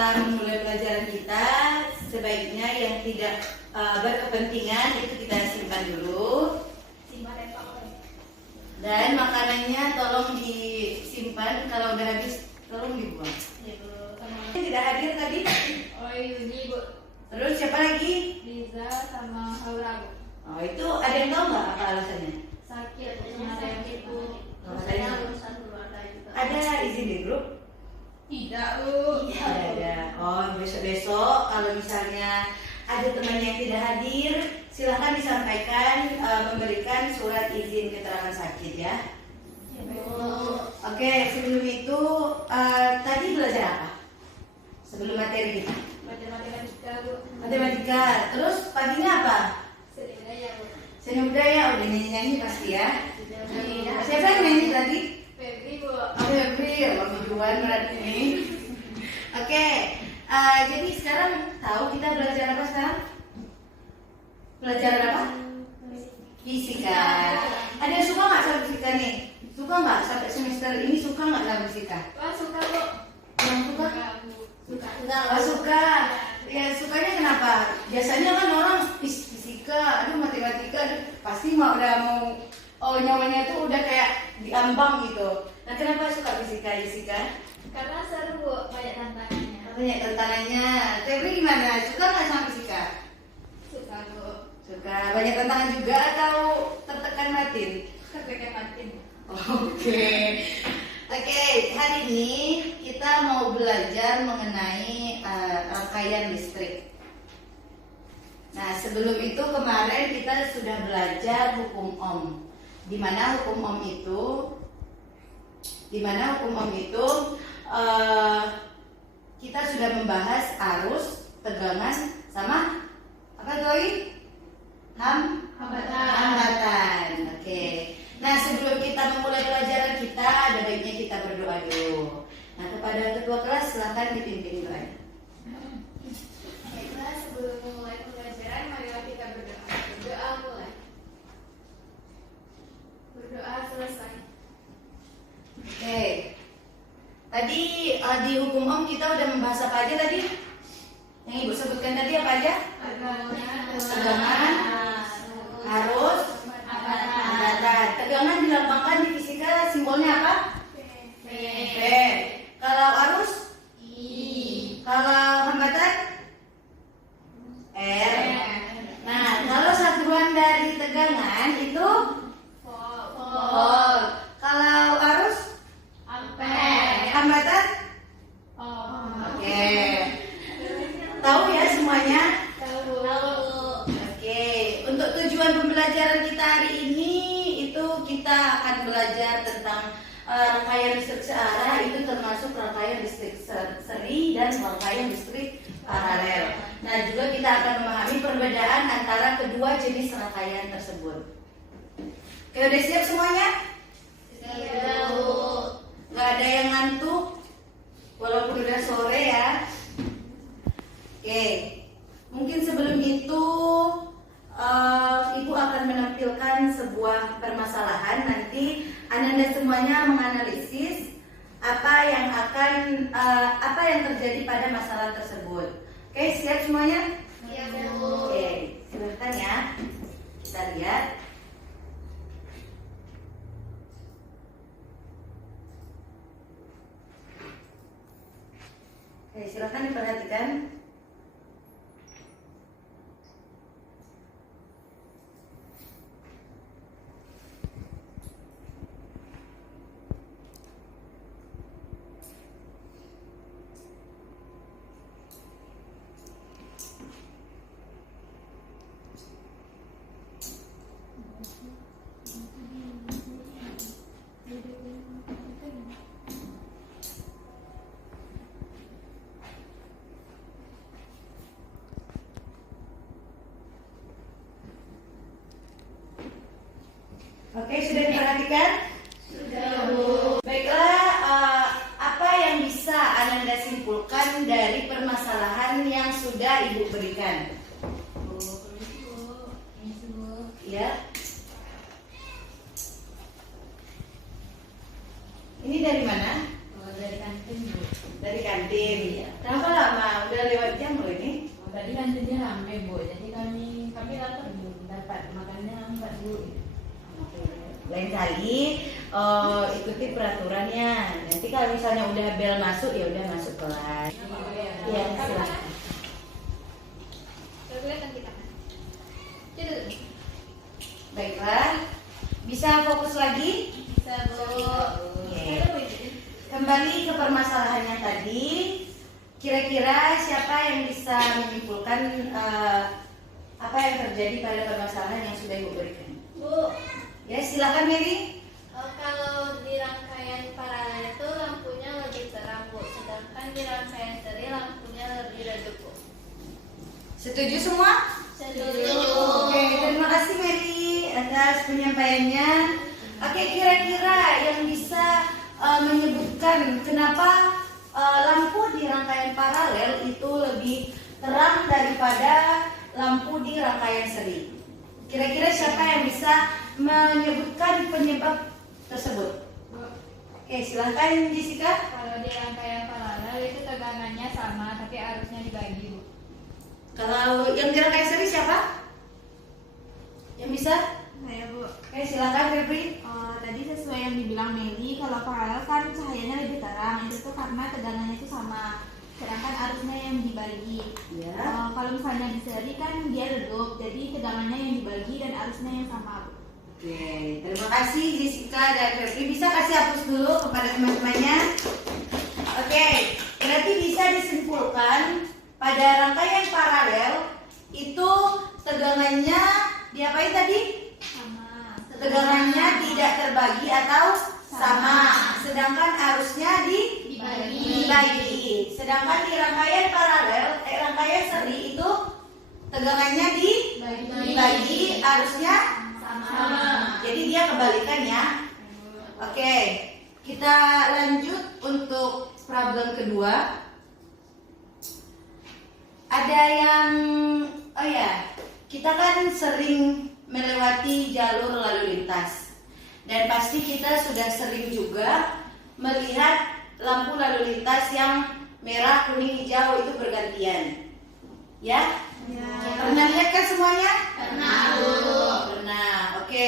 kita memulai pelajaran kita, sebaiknya yang tidak berkepentingan itu kita simpan dulu. Dan makanannya tolong disimpan, kalau udah habis tolong dibuang. Tidak hadir tadi? Oh ini Bu. Terus siapa lagi? Riza sama Haura Bu. Oh itu ada yang tahu nggak apa alasannya? Sakit kemarin itu. Ada izin di grup? Tidak Bu. Ada. Oh besok-besok kalau misalnya ada teman yang tidak hadir, silahkan disampaikan memberikan surat izin keterangan sakit ya. Oke, sebelum itu tadi belajar apa? Sebelum materi kita? Matematika Bu. Matematika. Terus paginya apa? Seni budaya Bu. Seni budaya. Udah nyanyi pasti ya. Siapa yang nyanyi tadi? Febri Bu. Febri, Bang Juan berarti ini. Oke, jadi sekarang tahu kita belajar apa sekarang? Belajar apa? Fisika. Ada yang suka nggak sama fisika nih? Suka nggak sampai semester ini suka nggak sama fisika? Wah suka Bu. Yang suka? Suka. Oh, suka. Ya sukanya kenapa? Biasanya kan orang fisika, aduh matematika, aduh, pasti udah mau nyawanya tuh udah kayak diambang gitu. Nah kenapa suka fisika Jessica? Karena seru Bu, banyak tantangannya. Banyak tantangannya. Febri gimana? Suka nggak sama fisika? Suka Bu. Suka. Banyak tantangan juga atau tertekan batin? Terpekan batin. Oke, hari ini kita mau belajar mengenai rangkaian listrik. Nah, sebelum itu kemarin kita sudah belajar hukum Ohm. Di mana hukum Ohm itu kita sudah membahas arus, tegangan, sama apa Doi? Hambatan. Oke. Nah, sebelum kita memulai pelajaran kita, ada baiknya kita berdoa dulu. Nah, kepada ketua kelas silakan dipimpin doanya. Baiklah, sebelum memulai pembelajaran, marilah kita berdoa. Berdoa mulai. Berdoa selesai. Oke. Tadi di hukum Ohm kita udah membahas apa aja tadi? Yang Ibu sebutkan tadi apa aja? Tegangan, arus, hambatan. Tegangan dilambangkan di fisika simbolnya apa? P. P. Kalau arus? I. Kalau hambatan? R. Nah, kalau satuan dari tegangan itu volt. Kalau arus? Ampere. Hambatan? Oke. Tahu ya semuanya? Oke. Untuk tujuan pembelajaran kita hari ini itu kita akan belajar tentang rangkaian listrik searah, itu termasuk rangkaian listrik seri dan rangkaian listrik paralel. Nah, juga kita akan memahami perbedaan antara kedua jenis rangkaian tersebut. Oke, udah siap semuanya? Siap. Gak ada yang ngantuk walaupun udah sore ya. Oke, mungkin sebelum itu Ibu akan menampilkan sebuah permasalahan. Nanti Ananda semuanya menganalisis apa yang terjadi pada masalah tersebut. Oke, siap semuanya? Siap. Oke, silakan ya. Kita lihat. Oke, silakan diperhatikan. Oke, sudah diperhatikan? Sudah Bu. Baiklah, apa yang bisa Ananda simpulkan dari permasalahan yang sudah Ibu berikan? Ya. Ini dari mana? Dari kantin Bu. Dari kantin. Kenapa lama kan jadi ramai Bu, jadi kami lapar Bu, dapat makannya lambat Bu. Lain kali ikuti peraturannya. Nanti kalau misalnya udah bel masuk ya udah masuk kelas. Ya silakan. Kelihatan kita. Tidur. Baiklah, bisa fokus lagi? Bisa Bu. Oke. Kembali ke permasalahannya tadi. Kira-kira siapa yang bisa menyimpulkan apa yang terjadi pada permasalahan yang sudah Ibu berikan? Bu, Ya silakan Meli. kalau di rangkaian paralel itu lampunya lebih terang Bu, sedangkan di rangkaian seri lampunya lebih redup Bu. Setuju semua? Setuju. Oke, terima kasih Meli atas penyampaiannya. Oke, kira-kira yang bisa menyebutkan kenapa lampu di rangkaian paralel itu lebih terang daripada lampu di rangkaian seri. Kira-kira siapa yang bisa menyebutkan penyebab tersebut? Oke, silahkan Jessica. Kalau di rangkaian paralel itu tegangannya sama, tapi arusnya dibagi Bu. Kalau yang di rangkaian seri siapa? Yang bisa? Saya Bu. Oke, silahkan Febri. Tadi sesuai yang dibilang Meli, kalau paralel kan cahayanya lebih terang, itu tuh karena tegangannya itu sama, sedangkan arusnya yang dibagi. Ya. Kalau misalnya di seri kan dia redup, jadi tegangannya yang dibagi dan arusnya yang sama Bu. Oke, terima kasih Jessica dan Febri. Bisa kasih hapus dulu kepada teman-temannya. Oke, berarti bisa disimpulkan pada rangkaian paralel itu tegangannya diapain tadi? Sama. Tegangannya tidak terbagi atau sama, sedangkan arusnya dibagi. Sedangkan di rangkaian paralel, rangkaian seri itu tegangannya dibagi, arusnya sama. Jadi dia kebalikan ya. Oke, kita lanjut untuk problem kedua. Ada yang, oh ya, kita kan sering melewati jalur lalu lintas. Dan pasti kita sudah sering juga melihat lampu lalu lintas yang merah, kuning, hijau itu bergantian. Ya? Pernah lihat kan semuanya? Pernah, Bu. Pernah. Oke.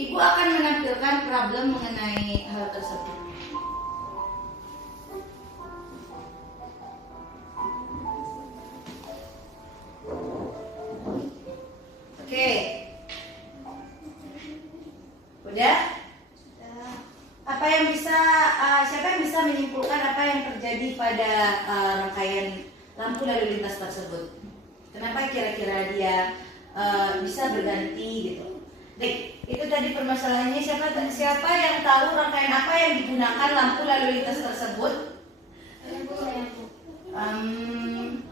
Ibu akan menampilkan problem mengenai hal tersebut. Oke. Udah? Apa yang bisa siapa yang bisa menyimpulkan apa yang terjadi pada rangkaian lampu lalu lintas tersebut? Kenapa kira-kira dia bisa berganti gitu? Dek, itu tadi permasalahannya siapa yang tahu rangkaian apa yang digunakan lampu lalu lintas tersebut?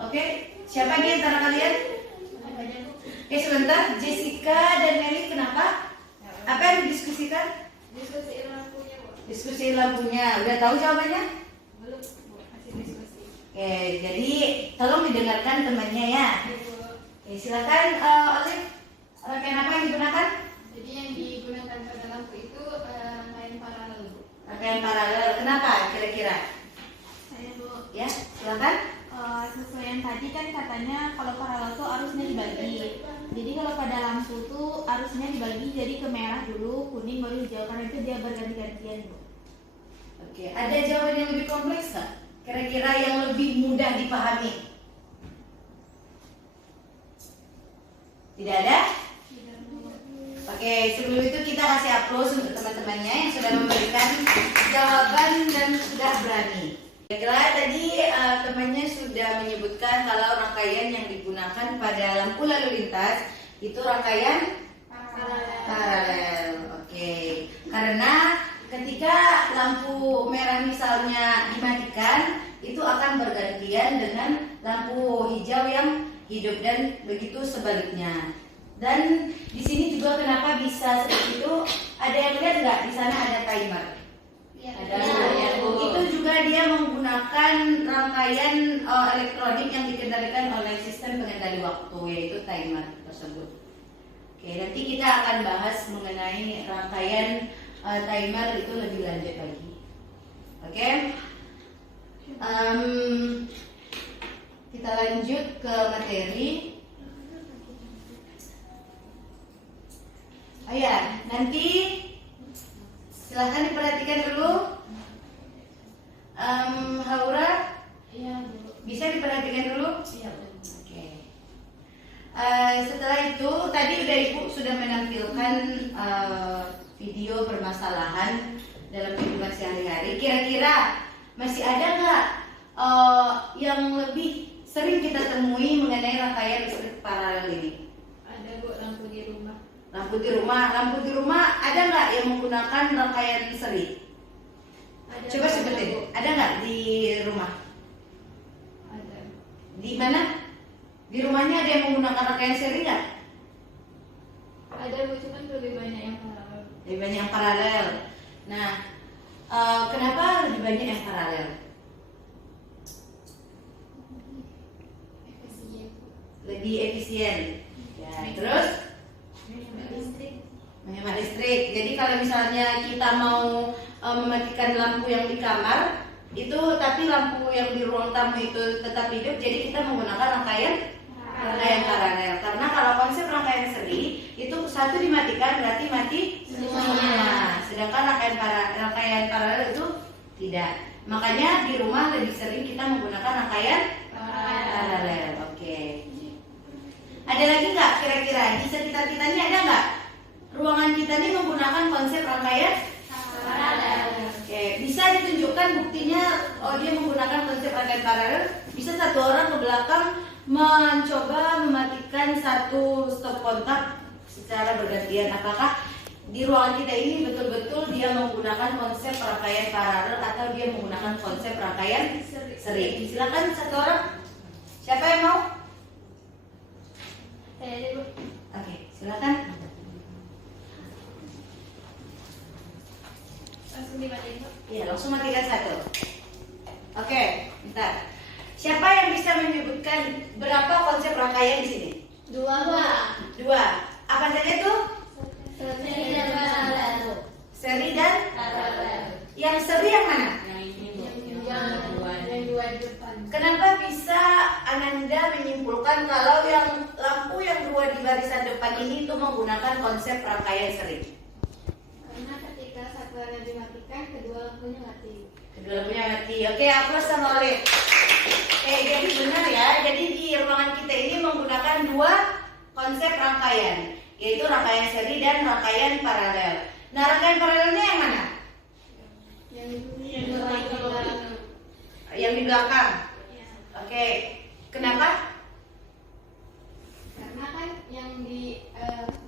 Oke, siapa di antara kalian? Oke, sebentar, Jessica dan Meli, kenapa? Apa yang didiskusikan? Diskusi lampunya Bu. Diskusi lampunya. Udah tahu jawabannya? Belum Bu, masih diskusi. Oke, jadi tolong didengarkan temannya ya. Oke, silakan Olive. Rangkaian apa yang digunakan? Jadi yang digunakan pada lampu itu rangkaian paralel Bu. Rangkaian paralel. Kenapa kira-kira? Saya Bu. Ya, silakan. Sesuai yang tadi kan katanya kalau paralel tuh arusnya dibagi. Jadi kalau pada lampu tuh arusnya dibagi jadi ke merah dulu, kuning baru hijau, karena itu dia berganti-gantian Bu. Oke, ada jawaban yang lebih kompleks nggak? Kira-kira yang lebih mudah dipahami? Tidak ada? Oke, sebelum itu kita kasih aplaus untuk teman-temannya yang sudah memberikan jawaban dan sudah berani. Baiklah, tadi temannya sudah menyebutkan kalau rangkaian yang digunakan pada lampu lalu lintas itu rangkaian paralel. Oke, karena ketika lampu merah misalnya dimatikan, itu akan bergantian dengan lampu hijau yang hidup dan begitu sebaliknya. Dan di sini juga kenapa bisa seperti itu? Ada yang lihat nggak? Di sana ada timer. Ada. Itu juga dia menggunakan rangkaian elektronik yang dikendalikan oleh sistem pengendali waktu, yaitu timer tersebut. Oke, nanti kita akan bahas mengenai rangkaian timer itu lebih lanjut lagi. Oke. kita lanjut ke materi. Oh ya, nanti silahkan diperhatikan dulu. Haura, Iya, Bu. bisa diperhatikan dulu? Iya, Bu. Oke. Setelah itu tadi udah Ibu sudah menampilkan video permasalahan dalam kehidupan sehari-hari. Kira-kira masih ada nggak yang lebih sering kita temui mengenai rangkaian listrik paralel ini? Ada, Bu, lampu di rumah. Lampu di rumah ada nggak yang menggunakan rangkaian seri? Ada, Coba Bu. sebutin, ada nggak di rumah? Ada. Di mana? Di rumahnya ada yang menggunakan rangkaian seri nggak? Ada, Bu, cuman lebih banyak yang paralel. Lebih banyak yang paralel. Nah, kenapa lebih banyak yang paralel? Efisien. Lebih efisien. Ya, terus Listrik. menghemat listrik. Jadi kalau misalnya kita mau mematikan lampu yang di kamar itu, tapi lampu yang di ruang tamu itu tetap hidup, jadi kita menggunakan rangkaian paralel. Karena kalau konsep rangkaian seri itu satu dimatikan berarti mati semuanya. Sedangkan rangkaian paralel itu tidak. Makanya di rumah lebih sering kita menggunakan rangkaian paralel. Oke. Ada lagi nggak kira-kira di sekitar kita ini ada nggak ruangan kita ini menggunakan konsep rangkaian paralel? Oke, bisa ditunjukkan buktinya. Oh, dia menggunakan konsep rangkaian paralel. Bisa satu orang ke belakang mencoba mematikan satu stop kontak secara bergantian. Apakah di ruangan kita ini betul-betul dia menggunakan konsep rangkaian paralel atau dia menggunakan konsep rangkaian seri? Silakan satu orang. Siapa yang mau? Saya dulu. Oke, silakan. Langsung dimatiin, Bu. Iya, langsung matikan satu. Oke, bentar. Siapa yang bisa menyebutkan berapa konsep rangkaian di sini? Dua. Dua. Apa saja itu? Seri dan paralel. Seri dan Paralel. yang seri yang mana? Yang ini, Bu. Yang dua di depan. Kenapa bisa Ananda menyimpulkan kalau yang lampu yang dua di barisan depan ini itu menggunakan konsep rangkaian seri? Karena ketika satu ada dimatikan, kedua lampunya mati. Kedua lampunya mati. Oke, aplaus sama Oleh. Jadi benar ya. Jadi di ruangan kita ini menggunakan dua konsep rangkaian, yaitu rangkaian seri dan rangkaian paralel. Nah, rangkaian paralelnya yang mana? Yang di belakang. Yang di belakang. Oke, kenapa? Karena kan yang di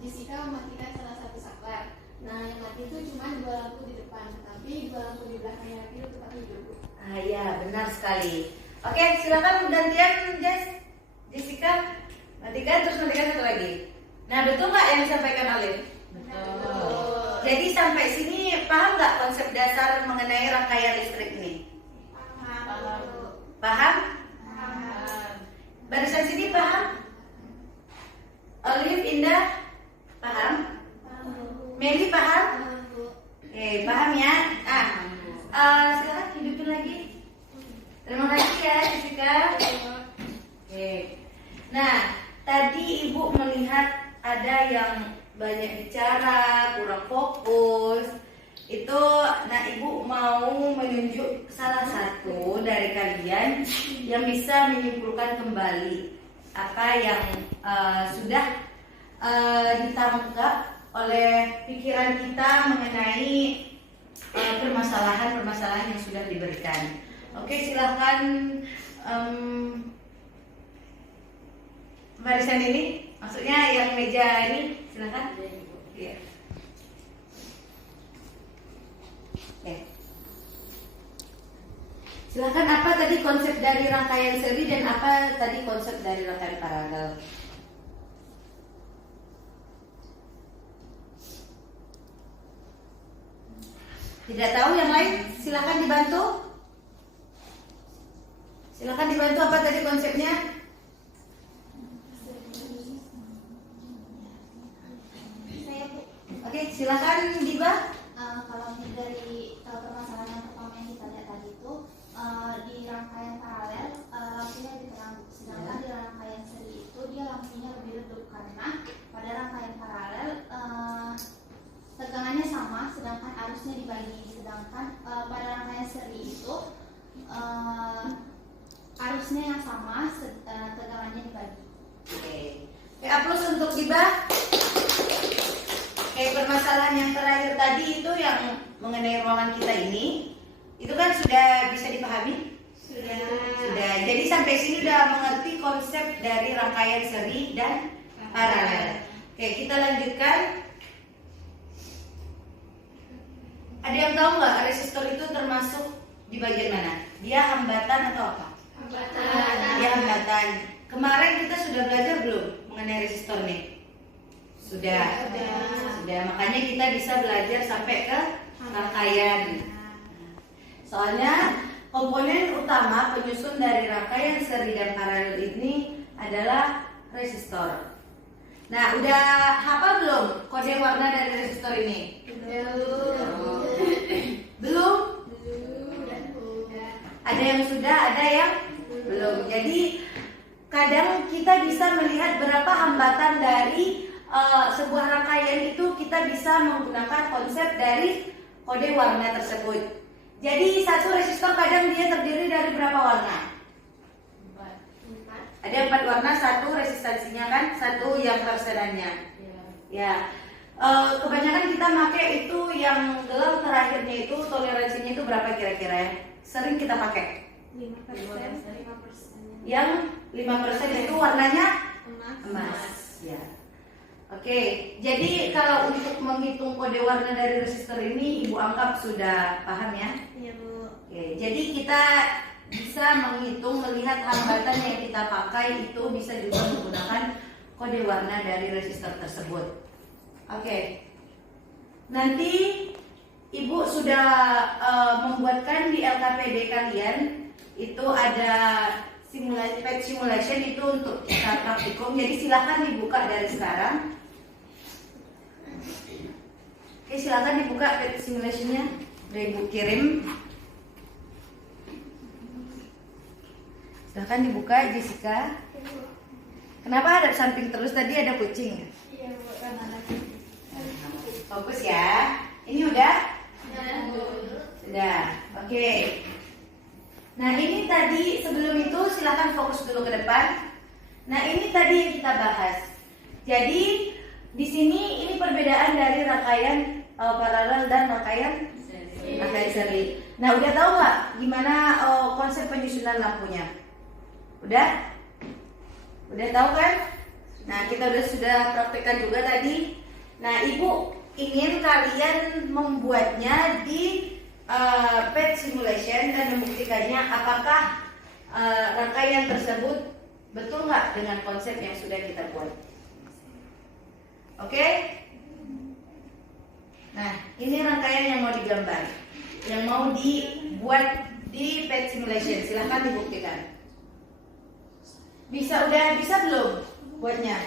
Jessica mematikan salah satu saklar. Nah, yang mati itu cuma dua lampu di depan, tapi dua lampu di belakangnya itu tetap hidup. Ah ya, benar sekali. Oke, silakan gantian Jessica. Matikan terus matikan satu lagi. Nah, betul nggak yang disampaikan Alif? Betul. Jadi sampai sini paham nggak konsep dasar mengenai rangkaian listrik ini? Paham? Barisan sini paham? Olive, Indah, paham? Meli paham? Oke, paham ya? Silakan hidupin lagi. Terima kasih ya, Jessica. Oke. Nah, tadi Ibu melihat ada yang banyak bicara, kurang fokus. Itu, nah Ibu mau menunjuk salah satu dari kalian yang bisa menyimpulkan kembali apa yang sudah ditangkap oleh pikiran kita mengenai permasalahan-permasalahan yang sudah diberikan. Oke, silahkan barisan ini, maksudnya yang meja ini, silahkan. Iya. Oke. Silahkan, apa tadi konsep dari rangkaian seri dan apa tadi konsep dari rangkaian paralel? Tidak tahu yang lain? Silahkan dibantu. Silahkan dibantu, apa tadi konsepnya? Saya, Bu. Oke, silahkan Diba. Kalau dari permasalahan yang pertama yang kita lihat tadi itu di rangkaian paralel lampunya diterang, tegangannya dibagi. Oke. PA plus untuk Gibah. Oke, permasalahan yang terakhir tadi itu yang mengenai ruangan kita ini, itu kan sudah bisa dipahami? Sudah. Jadi sampai sini udah mengerti konsep dari rangkaian seri dan paralel. Oke, kita lanjutkan. Ada yang tahu nggak resistor itu termasuk di bagian mana? Dia hambatan atau apa? Hambatan. Dia hambatan. Kemarin kita sudah belajar belum mengenai resistor nih? Sudah. Makanya kita bisa belajar sampai ke rangkaian. Soalnya komponen utama penyusun dari rangkaian seri dan paralel ini adalah resistor. Nah, udah hafal belum kode warna dari resistor ini? Belum? Ada yang sudah, ada yang belum. Jadi kadang kita bisa melihat berapa hambatan dari sebuah rangkaian itu, kita bisa menggunakan konsep dari kode warna tersebut. Jadi satu resistor kadang dia terdiri dari berapa warna? 4. Ada 4 warna, satu resistansinya kan, satu yang persenannya. Ya. Kebanyakan kita pakai itu yang gelang terakhirnya itu toleransinya itu berapa kira-kira ya? Sering kita pakai. 5%. Yang 5% itu warnanya emas. Ya. Oke, jadi kalau untuk menghitung kode warna dari resistor ini Ibu anggap sudah paham ya? Iya, Bu. Oke, jadi kita bisa menghitung, melihat hambatan yang kita pakai itu bisa juga menggunakan kode warna dari resistor tersebut. Oke, nanti Ibu sudah membuatkan di LKPD kalian itu ada pet simulation itu untuk kita praktikum. Jadi silahkan dibuka dari sekarang. Oke, silakan dibuka pet simulationnya. Udah Ibu kirim. Silahkan dibuka, Jessica. Kenapa hadap samping terus? Tadi ada kucing. Iya, Bu. Fokus ya. Ini udah? Sudah. Oke. Nah, ini tadi sebelum itu silakan fokus dulu ke depan. Nah, ini tadi yang kita bahas. Jadi di sini ini perbedaan dari rangkaian paralel dan rangkaian seri. Nah, udah tahu nggak gimana konsep penyusunan lampunya? Udah? Udah tahu kan? Nah, kita sudah praktekkan juga tadi. Nah, Ibu ingin kalian membuatnya di pet simulation dan membuktikannya apakah rangkaian tersebut betul nggak dengan konsep yang sudah kita buat. Oke? Nah, ini rangkaian yang mau digambar, yang mau dibuat di pet simulation. Silahkan dibuktikan. Udah bisa belum buatnya?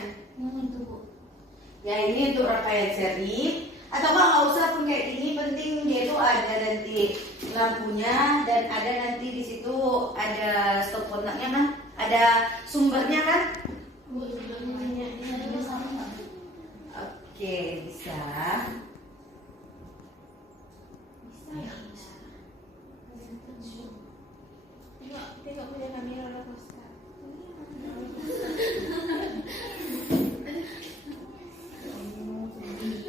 Ya, ini untuk rangkaian seri. Atau nggak usah pun kayak ini, penting dia itu ada nanti lampunya dan ada nanti di situ ada stop kontaknya kan, ada sumbernya kan? Oke, bisa. Tengok punya kamera roller coaster.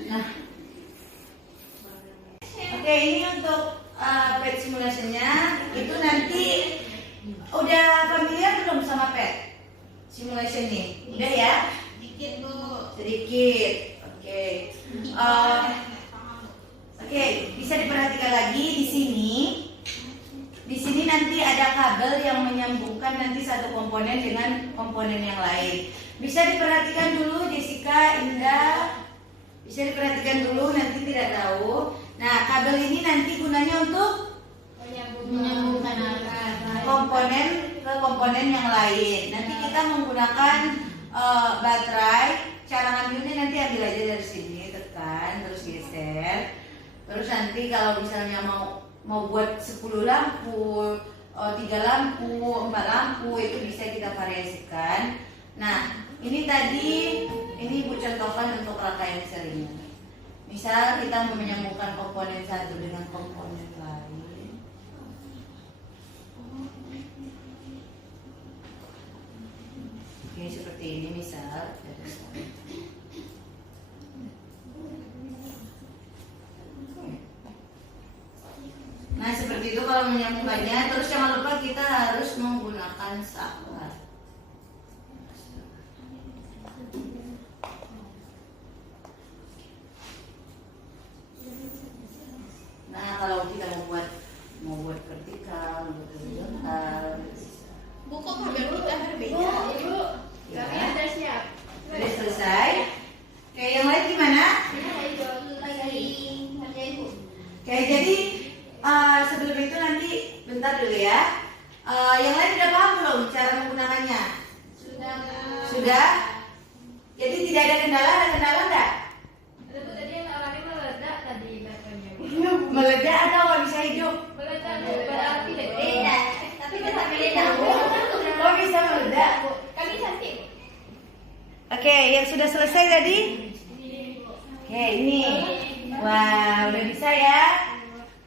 Nah, oke, ini untuk pet simulationnya. Itu nanti udah familiar belum sama pet simulation nih? Udah ya? Sedikit, Bu. Sedikit. Oke. Oke, bisa diperhatikan lagi di sini. Di sini nanti ada kabel yang menyambungkan nanti satu komponen dengan komponen yang lain. Bisa diperhatikan dulu, Jessica, Indah. Bisa diperhatikan dulu, nanti tidak tahu. Nah, kabel ini nanti gunanya untuk Menyambungkan komponen ke komponen yang lain. Nanti kita menggunakan baterai. Cara ngambilnya nanti ambil aja dari sini, tekan, terus geser. Terus nanti kalau misalnya mau buat 10 lampu, 3 lampu, 4 lampu, itu bisa kita variasikan. Nah, ini tadi ini Ibu contohkan untuk rangkaian serinya. Misal kita mau menyambungkan komponen satu dengan komponen lain. Ini seperti ini misal. Nah seperti itu kalau menyambungkannya. Terus jangan lupa kita harus menggunakan saklar. Nah kalau kita mau buat vertikal, mau buat horizontal, Bu, kok program kita berbeda? Ibu, kami udah siap. sudah selesai. Oke, yang lain gimana? Oke, jadi sebelum itu nanti bentar dulu ya. Yang lain udah paham belum cara menggunakannya? Sudah? Jadi tidak ada kendala, ada kendala enggak? Ada Bu, tadi yang awalnya meledak tadi baterainya. Meledak atau nggak bisa hidup? Meledak Bu, berarti Beda, tapi tetap beda. Oh bisa meledak. Kami cantik. Oke, yang sudah selesai tadi? Oke, ini. Wah, udah bisa ya.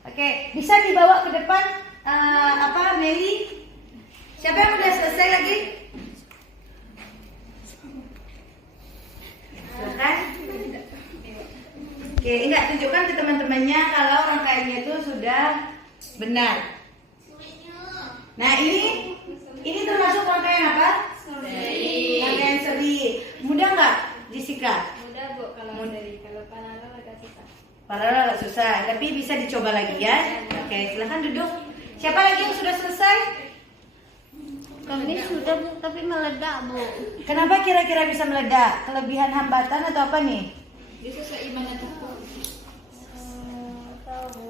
Oke, bisa dibawa ke depan Meli? Siapa yang udah selesai lagi? Silakan. Oke, enggak tunjukkan ke teman-temannya kalau rangkaiannya itu sudah benar. Nah, ini termasuk rangkaian apa? Seri. Rangkaian seri. Mudah nggak, Jessica? Mudah Bu kalau seri, kalau paralel agak susah. Paralel agak susah, tapi bisa dicoba lagi ya. Oke, silahkan duduk. Siapa lagi yang sudah selesai? Kami sudah Bu, tapi meledak Bu. Kenapa kira-kira bisa meledak? Kelebihan hambatan atau apa nih? Dia sesuai imannya tuh. Tahu Bu.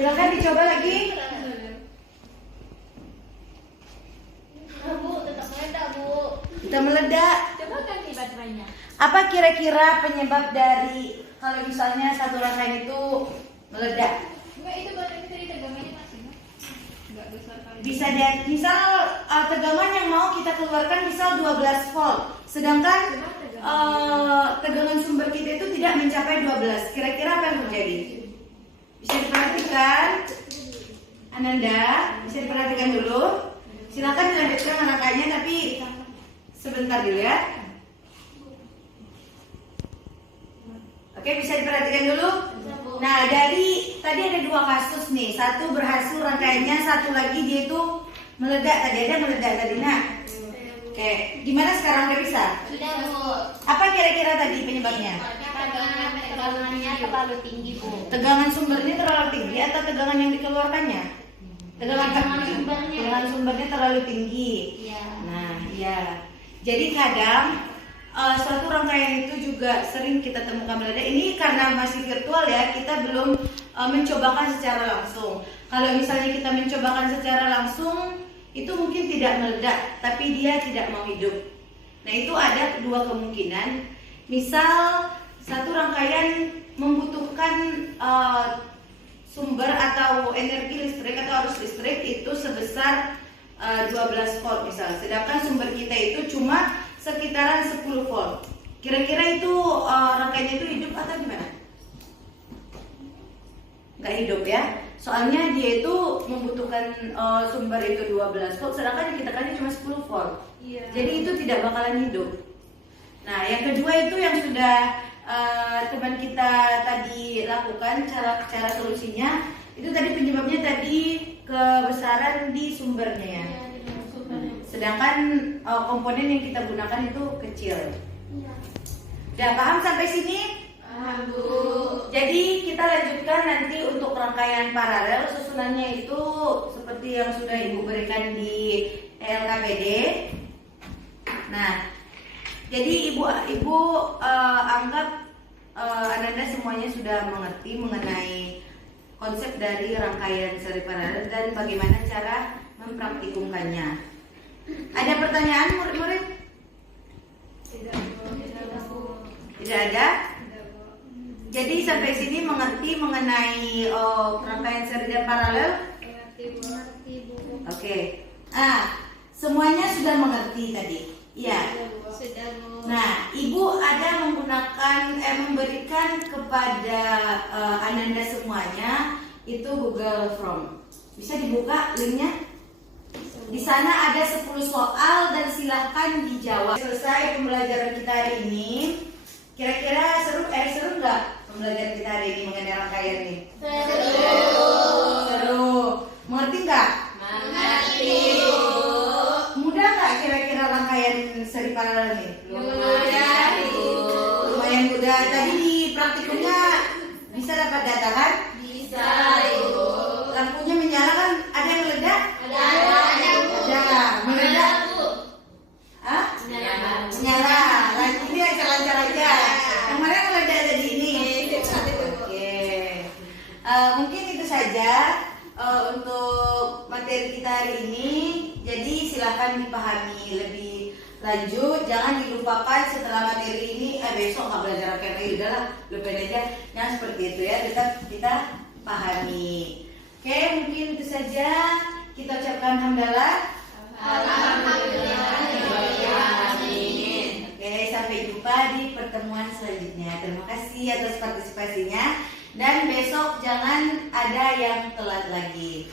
Silahkan dicoba lagi. Bu, tetap meledak Bu. Kita meledak. Coba ganti baterainya. Apa kira-kira penyebab dari kalau misalnya satu rangkaian itu meledak? Enggak, itu baterai tadi tegangannya masih enggak besar kali. Bisa misal tegangan yang mau kita keluarkan misal 12 volt, sedangkan tegangan sumber kita itu tidak mencapai 12. Kira-kira apa yang terjadi? Bisa diperhatikan, Ananda, bisa diperhatikan dulu. Silakan dilanjutkan rangkaiannya, tapi sebentar dulu ya. Oke, bisa diperhatikan dulu. Nah, dari tadi ada dua kasus nih. Satu berhasil rangkaiannya, satu lagi dia itu meledak. Tadi ada meledak tadi. Nah, oke, gimana sekarang udah bisa? Sudah Bu. Apa kira-kira tadi penyebabnya? Tegangannya terlalu tinggi Bu. Tegangan sumbernya terlalu tinggi atau tegangan yang dikeluarkannya? Tegangan sumbernya terlalu tinggi. Iya. Nah, iya. Jadi kadang suatu rangkaian itu juga sering kita temukan meledak. Ini karena masih virtual ya, kita belum mencobakan secara langsung. Kalau misalnya kita mencobakan secara langsung, itu mungkin tidak meledak, tapi dia tidak mau hidup. Nah, itu ada dua kemungkinan. Misal satu rangkaian membutuhkan sumber atau energi listrik atau arus listrik itu sebesar 12 volt misal, sedangkan sumber kita itu cuma sekitaran 10 volt. Kira-kira itu rangkaian itu hidup atau gimana? Nggak hidup ya, soalnya dia itu membutuhkan sumber itu 12 volt, sedangkan kita kan cuma 10 volt. Iya. Jadi itu tidak bakalan hidup. Nah, yang kedua itu yang sudah teman kita tadi lakukan cara solusinya, itu tadi penyebabnya tadi kebesaran di sumbernya ya. Sedangkan komponen yang kita gunakan itu kecil. Udah paham sampai sini? Bu. Jadi kita lanjutkan nanti untuk rangkaian paralel. Susunannya itu seperti yang sudah Ibu berikan di LKPD. Nah, jadi Ibu anggap Ananda semuanya sudah mengerti mengenai konsep dari rangkaian seri paralel dan bagaimana cara mempraktikumkannya. Ada pertanyaan murid-murid? Tidak Bu. Tidak ada? Jadi sampai sini mengerti mengenai rangkaian seri dan paralel? Mengerti Bu. Oke. Semuanya sudah mengerti tadi. Ya. Sudah Bu. Nah, Ibu ada memberikan kepada Ananda semuanya itu Google Form. Bisa dibuka linknya. Di sana ada 10 soal dan silahkan dijawab. Selesai pembelajaran kita hari ini. Kira-kira seru nggak pembelajaran kita hari ini mengenai rangkaian ini? Seru. Mengerti nggak? Mengerti. Mudah nggak kira-kira rangkaian seri paralel ini? Mudah. Lumayan mudah. Tadi di praktikumnya bisa dapat data kan? Bisa. Lampunya menyala kan? Ada yang meledak? Ada. Meledak? Hah? Menyala. Lagi ini lancar-lancar aja. Yang mana yang meledak tadi ini? Oke. Mungkin itu saja untuk materi kita hari ini. Jadi silakan dipahami lebih lanjut. Jangan dilupakan setelah materi ini. Besok nggak belajar karena udahlah lupain aja. Jangan seperti itu ya. Tetap kita pahami. Oke, mungkin itu saja. Kita ucapkan hamdalah. Oke, sampai jumpa di pertemuan selanjutnya. Terima kasih atas partisipasinya. Dan besok jangan ada yang telat lagi.